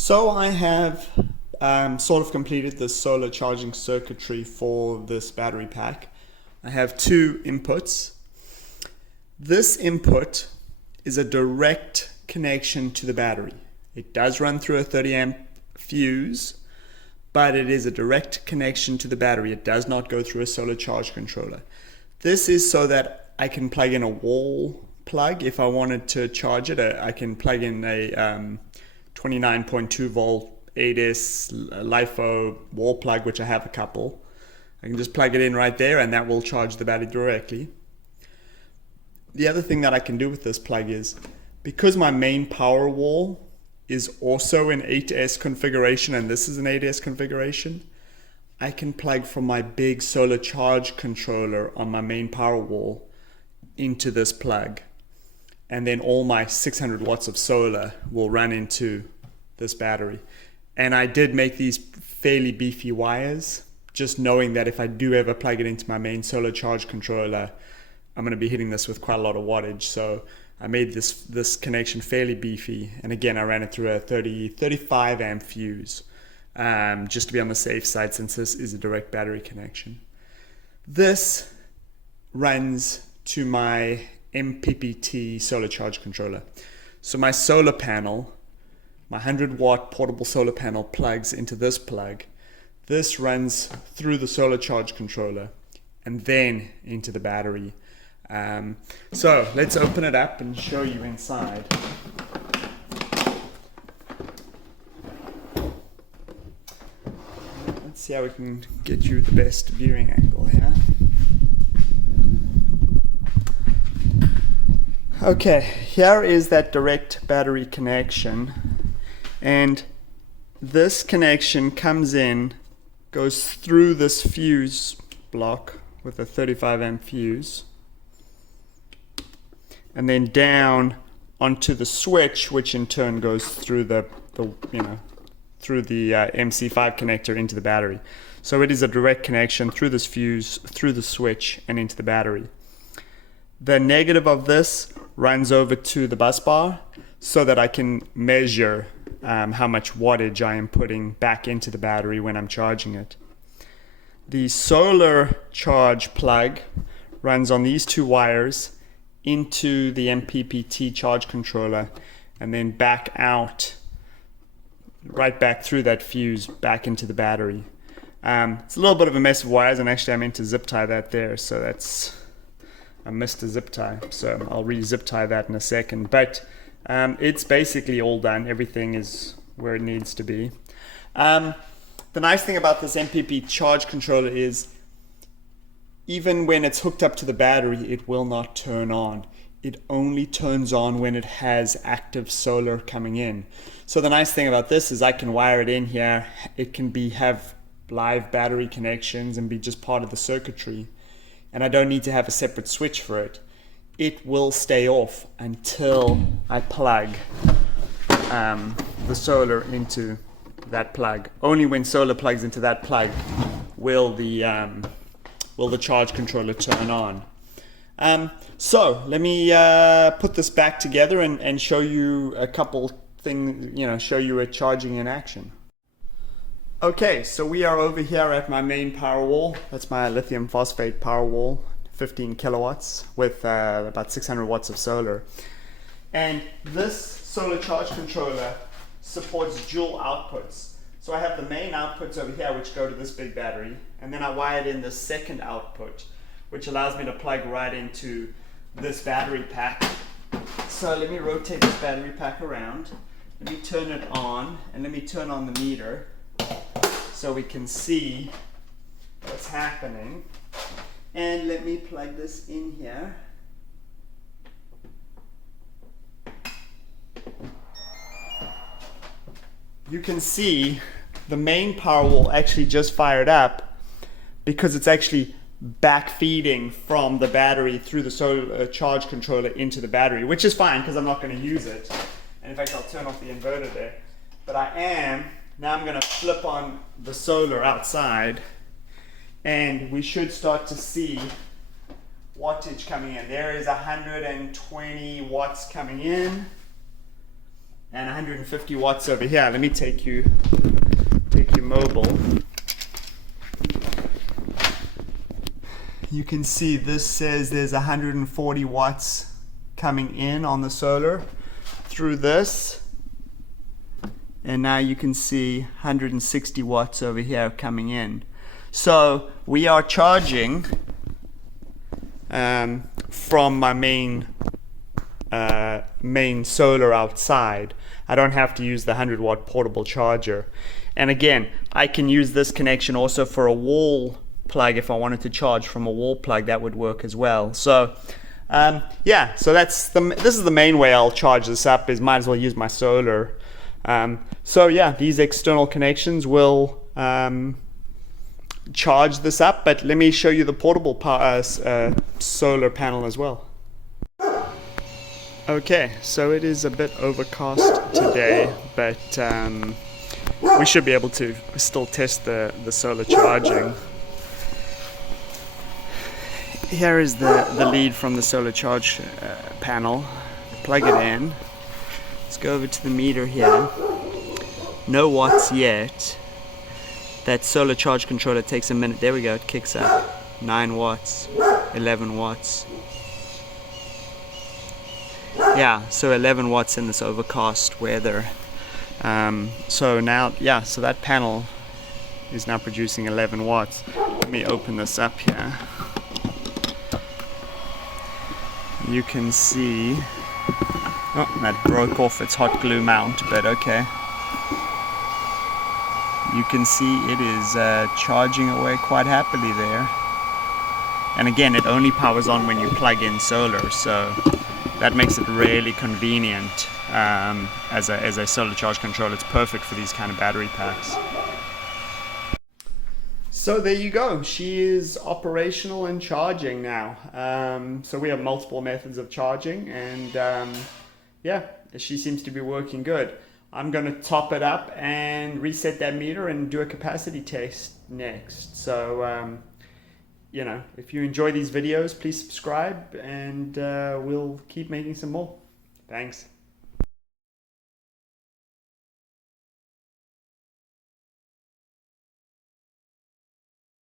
So I have sort of completed the solar charging circuitry for this battery pack. I have two inputs. This input is a direct connection to the battery. It does run through a 30 amp fuse, but it is a direct connection to the battery. It does not go through a solar charge controller. This is so that I can plug in a wall plug if I wanted to charge it. I can plug in a 29.2 volt 8S LifePO wall plug, which I have a couple. I can just plug it in right there and that will charge the battery directly. The other thing that I can do with this plug is, because my main power wall is also an 8S configuration and this is an 8S configuration, I can plug from my big solar charge controller on my main power wall into this plug. And then all my 600 watts of solar will run into this battery. And I did make these fairly beefy wires, just knowing that if I do ever plug it into my main solar charge controller, I'm going to be hitting this with quite a lot of wattage. So I made this connection fairly beefy. And again, I ran it through a 35 amp fuse, just to be on the safe side, since this is a direct battery connection. This runs to my MPPT solar charge controller. So my solar panel, my 100 watt portable solar panel, plugs into this plug. This runs through the solar charge controller and then into the battery. So let's open it up and show you inside. Let's see how we can get you the best viewing angle here. Okay, here is that direct battery connection, and this connection comes in, goes through this fuse block with a 35 amp fuse, and then down onto the switch, which in turn goes through the MC5 connector into the battery. So it is a direct connection through this fuse, through the switch, and into the battery. The negative of this runs over to the bus bar so that I can measure how much wattage I am putting back into the battery when I'm charging it. The solar charge plug runs on these two wires into the MPPT charge controller and then back out, right back through that fuse back into the battery. It's a little bit of a mess of wires, and actually I meant to zip tie that there, so I missed a zip tie, so I'll re-zip tie that in a second. But it's basically all done. Everything is where it needs to be. The nice thing about this MPP charge controller is, even when it's hooked up to the battery, it will not turn on. It only turns on when it has active solar coming in. So the nice thing about this is I can wire it in here. It can have live battery connections and be just part of the circuitry. And I don't need to have a separate switch for it. It will stay off until I plug the solar into that plug. Only when solar plugs into that plug will the charge controller turn on. So let me put this back together and show you a couple things, show you it charging in action. Okay, so we are over here at my main power wall. That's my lithium phosphate power wall, 15 kilowatts with about 600 watts of solar. And this solar charge controller supports dual outputs. So I have the main outputs over here, which go to this big battery, and then I wired in the second output, which allows me to plug right into this battery pack. So let me rotate this battery pack around. Let me turn it on, and let me turn on the meter, so we can see what's happening. And let me plug this in here. You can see the main power wall actually just fired up because it's actually back feeding from the battery through the solar charge controller into the battery, which is fine because I'm not going to use it. And in fact, I'll turn off the inverter there. But now I'm going to flip on the solar outside, and we should start to see wattage coming in. There is 120 watts coming in, and 150 watts over here. Let me take you mobile. You can see this says there's 140 watts coming in on the solar through this, and now you can see 160 watts over here coming in. So we are charging from my main solar outside. I don't have to use the 100-watt portable charger. And again, I can use this connection also for a wall plug. If I wanted to charge from a wall plug, that would work as well. So yeah, so this is the main way I'll charge this up, is might as well use my solar. So yeah, these external connections will charge this up, but let me show you the portable solar panel as well. Okay, so it is a bit overcast today, but we should be able to still test the solar charging. Here is the lead from the solar charge panel. Plug it in. Let's go over to the meter here. No watts yet. That solar charge controller takes a minute. There we go, it kicks up. 9 watts, 11 watts. Yeah, so 11 watts in this overcast weather. So now, yeah, so that panel is now producing 11 watts. Let me open this up here. You can see, oh, that broke off its hot glue mount, but okay. You can see it is charging away quite happily there. And again, it only powers on when you plug in solar, so that makes it really convenient as a solar charge controller. It's perfect for these kind of battery packs. So there you go. She is operational and charging now. So we have multiple methods of charging, and yeah, she seems to be working good. I'm going to top it up and reset that meter and do a capacity test next. So, you know, if you enjoy these videos, please subscribe, and we'll keep making some more. Thanks.